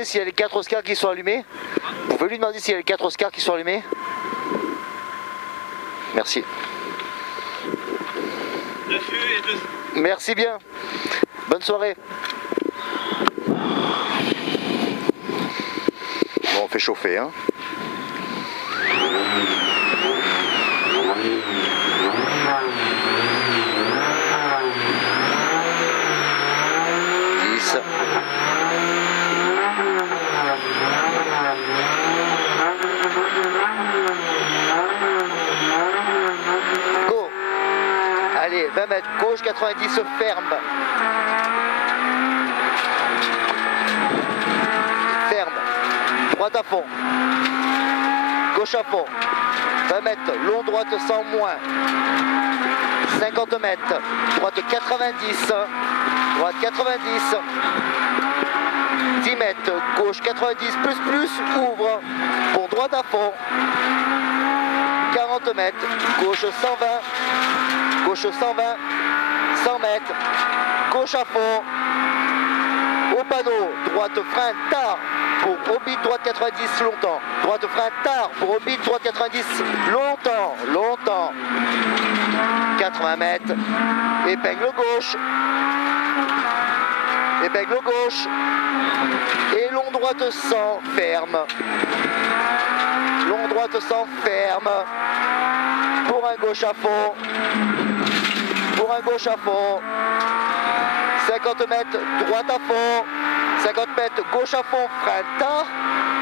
demander s'il y a les 4 Oscars qui sont allumés? Vous pouvez lui demander s'il y a les 4 Oscars qui sont allumés? Merci. Merci bien. Bonne soirée. Bon, on fait chauffer, hein. Go. Allez, 20 mètres, gauche 90, ferme. Ferme. Droite à fond. Gauche à fond. 20 mètres, long droite sans moins. 50 mètres, droite 90. Droite 90. 10 mètres, gauche 90, plus, ouvre. Pour droite à fond. 40 mètres, gauche 120. Gauche 120. 100 mètres, gauche à fond. Au panneau, droite frein tard pour orbite, droite 90 longtemps. Droite frein tard pour orbite, droite 90 longtemps. 80 mètres, épingle gauche. Épingle gauche. Et long droite 100, ferme. Long droite 100, ferme. Pour un gauche à fond. Pour un gauche à fond. 50 mètres, droite à fond. 50 mètres, gauche à fond, frein tard.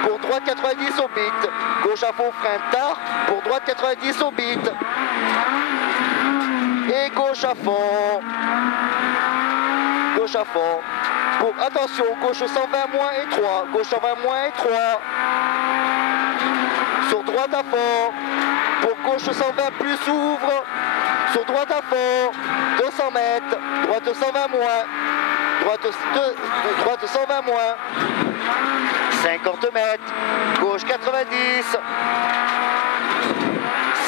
Pour droite 90 au bit. Gauche à fond, frein tard. Pour droite 90 au bit. Et gauche à fond. Gauche à fond. Pour, attention, gauche 120 moins et 3. Gauche 120 moins et 3. Sur droite à fond. Pour gauche 120 plus ouvre. Sur droite à fond. 200 mètres. Droite 120 moins. Droite 120 moins. 50 mètres. Gauche 90.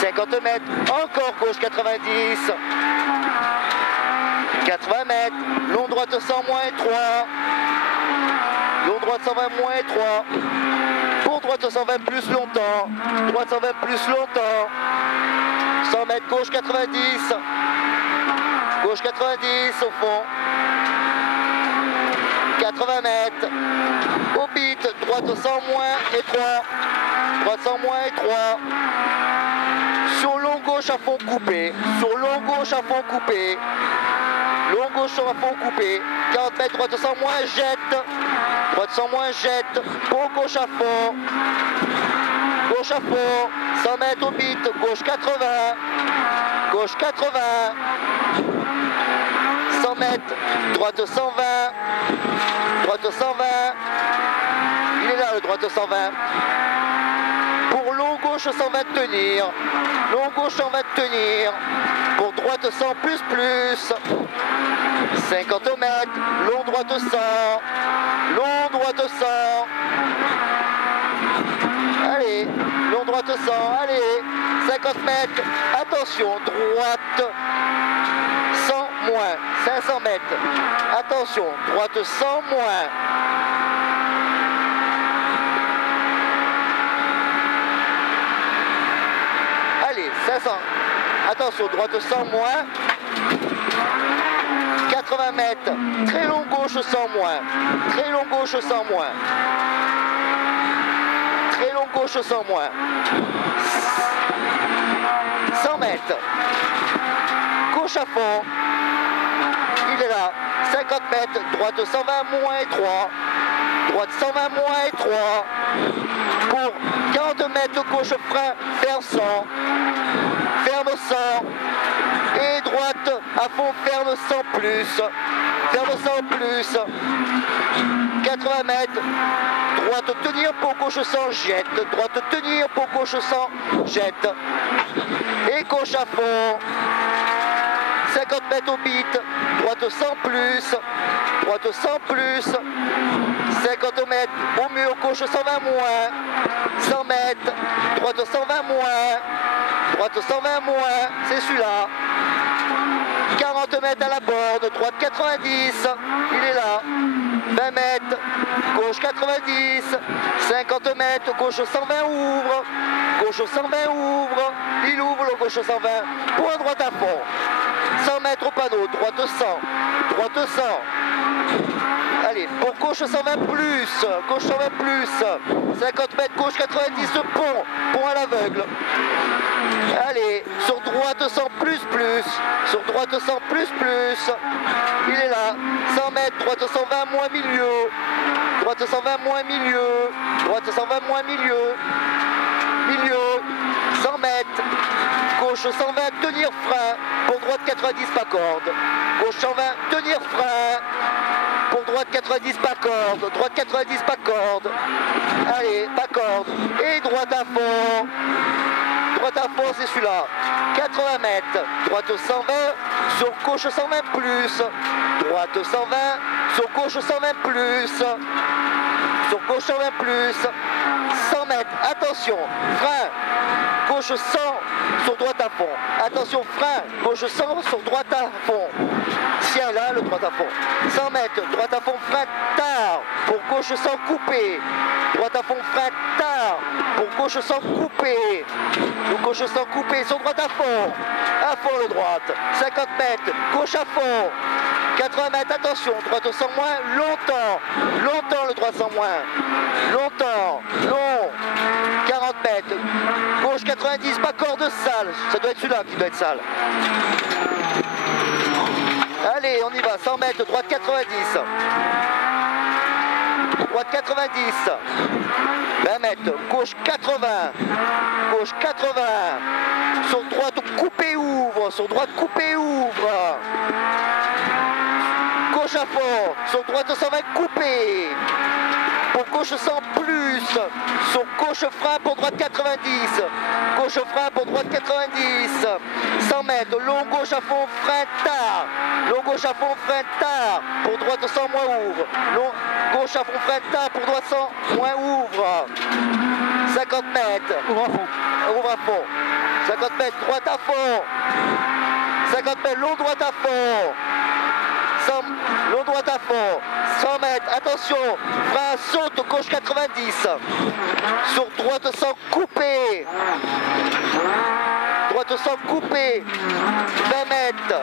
50 mètres. Encore gauche 90. 80 mètres. Long droite 100 moins et 3. Long droite 120 moins et 3. Pour droite 120 plus longtemps. Droite 120 plus longtemps. 100 mètres, gauche 90. Gauche 90 au fond. 80 mètres. Au bit, droite 100 moins et 3. Droite 100 moins et 3. Sur long gauche à fond coupé. Sur long gauche à fond coupé. Long gauche à fond coupé. 40 mètres, droite 100 moins, jette. Droite 100 moins, jette. Pour gauche à fond. Gauche à fond. 100 mètres au bit. Gauche 80. Gauche 80. 100 mètres. Droite 120. Droite 120. Il est là le droite 120. Pour long gauche 120 tenir. Long gauche 120 tenir. Pour droite 100 plus. 50 mètres. Long droite 100. Long droite 100. Allez. Long droite 100. Allez. 50 mètres. Attention. Droite 100 moins. 500 mètres. Attention. Droite 100 moins. Allez. 500. Attention. Droite 100 moins. 80 mètres, très long gauche 100 moins, très long gauche 100 moins, très long gauche 100 moins, 100 mètres, gauche à fond, il est là, 50 mètres, droite 120 moins et 3, droite 120 moins et 3, pour 40 mètres gauche frein, ferme 100, ferme 100, et droite à fond, ferme 100 plus. Ferme 100 plus. 80 mètres. Droite tenir pour gauche 100, jette. Droite tenir pour gauche 100, jette. Et gauche à fond. 50 mètres au bit. Droite 100 plus. Droite 100 plus. 50 mètres au mur, gauche 120 moins. 100 mètres. Droite 120 moins. Droite 120 moins. C'est celui-là. 40 mètres à la borne, droite 90, il est là. 20 mètres, gauche 90, 50 mètres, gauche 120 ouvre, gauche 120 ouvre, il ouvre le gauche 120, point droite à fond, 100 mètres au panneau, droite 100, droite 100, allez, pour gauche 120 plus, gauche 120 plus, 50 mètres, gauche 90, pont à l'aveugle. Allez, sur droite 100 plus, sur droite 100 plus, il est là, 100 mètres, droite 120 moins milieu, droite 120 moins milieu, droite 120 moins milieu, 100 mètres, gauche 120, tenir frein, pour droite 90 pas corde, gauche 120, tenir frein, pour droite 90 pas corde, droite 90 pas corde, allez, pas corde, et droite à fond. Droite à fond, c'est celui-là. 80 mètres. Droite 120. Sur gauche 120 plus. Droite 120. Sur gauche 120 plus. Sur gauche 120 plus. 100 mètres. Attention. Frein. Gauche 100 sur droite à fond. Attention, frein. Gauche 100 sur droite à fond. Tiens là, le droite à fond. 100 mètres. Droite à fond, frein tard. Pour gauche 100 coupé. Droite à fond, frein tard. Pour gauche 100 coupé. Donc gauche 100 coupé. Sur droite à fond. À fond le droite. 50 mètres. Gauche à fond. 80 mètres. Attention. Droite 100 moins. Longtemps. Longtemps le droit 100 moins. Longtemps. Long. 40 mètres. Gauche 90. Pas corde sale. Ça doit être celui-là qui doit être sale. Allez, on y va. 100 mètres. Droite 90. Droite 90, 20 mètres, gauche 80, gauche 80, sur droite coupé ouvre, sur droite coupé ouvre, gauche à fond, sur droite 120 coupé, pour gauche 100 plus, sur gauche frein pour droite 90, gauche frein pour droite 90, 100 mètres, long gauche à fond, frein tard, long gauche à fond, frein tard, pour droite 100 moins ouvre, long gauche à fond, frein tard, pour droite 100 moins ouvre, 50 mètres, ouvre à fond, 50 mètres, droite à fond, 50 mètres, long droite à fond, 100, long droite à fond, 100 mètres, attention, frein saute, gauche 90, sur droite 100 coupé, droite 100 coupé, 20 mètres,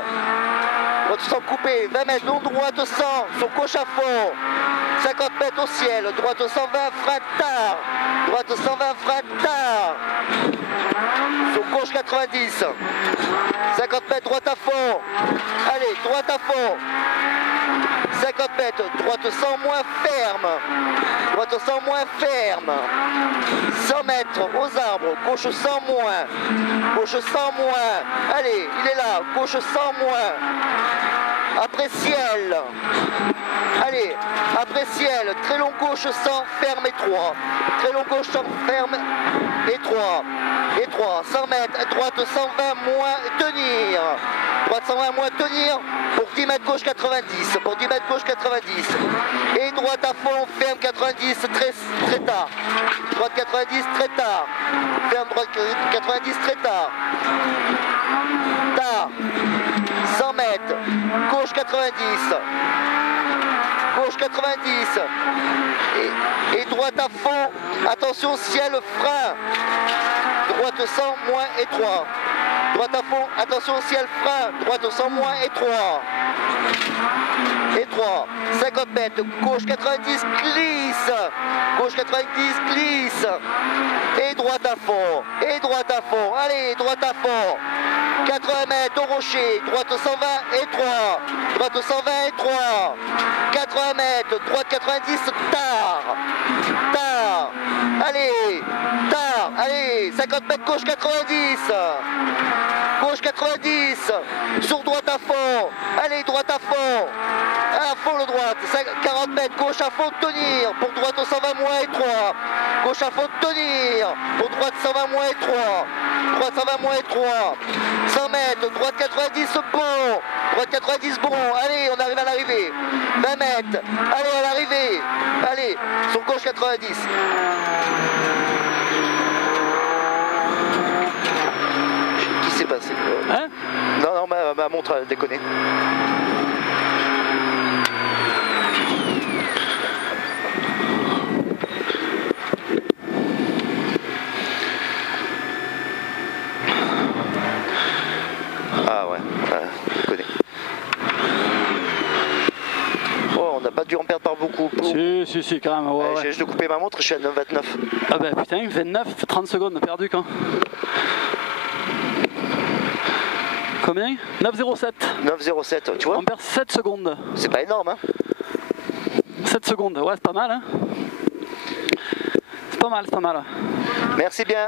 droite 100 coupé, 20 mètres, long droite 100, sur gauche à fond, 50 mètres au ciel, droite 120, frein tard, droite 120, frein tard, sur gauche 90, 50 mètres, droite à fond, allez, droite à fond, 50 mètres, droite 100 moins ferme, droite 100 moins ferme, 100 mètres aux arbres, gauche 100 moins, gauche 100 moins, allez, il est là, gauche 100 moins, après ciel, allez, après ciel, très long gauche 100, ferme étroit, très long gauche 100, ferme étroit, 100 mètres, droite 120 moins, tenir, droite 120 moins, tenir, pour 10 mètres gauche 90, pour 10 mètres gauche 90, et droite à fond, ferme 90, très tard, droite 90 très tard, ferme droite 90 très tard, 100 mètres, gauche 90, gauche 90, et droite à fond, attention ciel, frein, droite 100 moins étroit, droite à fond, attention ciel, frein, droite 100 moins étroit, 50 mètres, gauche 90 glisse, gauche 90 glisse, et droite à fond, allez, droite à fond, 80 mètres au rocher, droite 120 étroit, droite 120 étroit, 80 mètres, droite 90 tard, allez, 50 mètres gauche 90, gauche 90, sur droite à fond, allez, droite à fond le droite, 40 mètres, gauche à fond, tenir, pour droite 120 moins étroit, gauche à fond, tenir, pour droite 120 moins étroit, droite 120 moins étroit, 100 mètres, droite 90 bon, droite 90 bon, allez, on arrive à l'arrivée, 20 mètres, allez, à l'arrivée, allez, sur gauche 90. Qu'est-ce qui s'est passé? Hein? Non, ma montre a déconné. n'a pas dû en perdre par beaucoup. Si, quand même. Ouais, J'ai juste coupé ma montre, je suis à 9,29. Ah bah putain, 29, 30 secondes perdu quand. Combien? 9,07. 9,07, tu vois. On perd 7 secondes. C'est pas énorme, hein. 7 secondes, ouais, c'est pas mal, hein. C'est pas mal, c'est pas mal. Merci bien.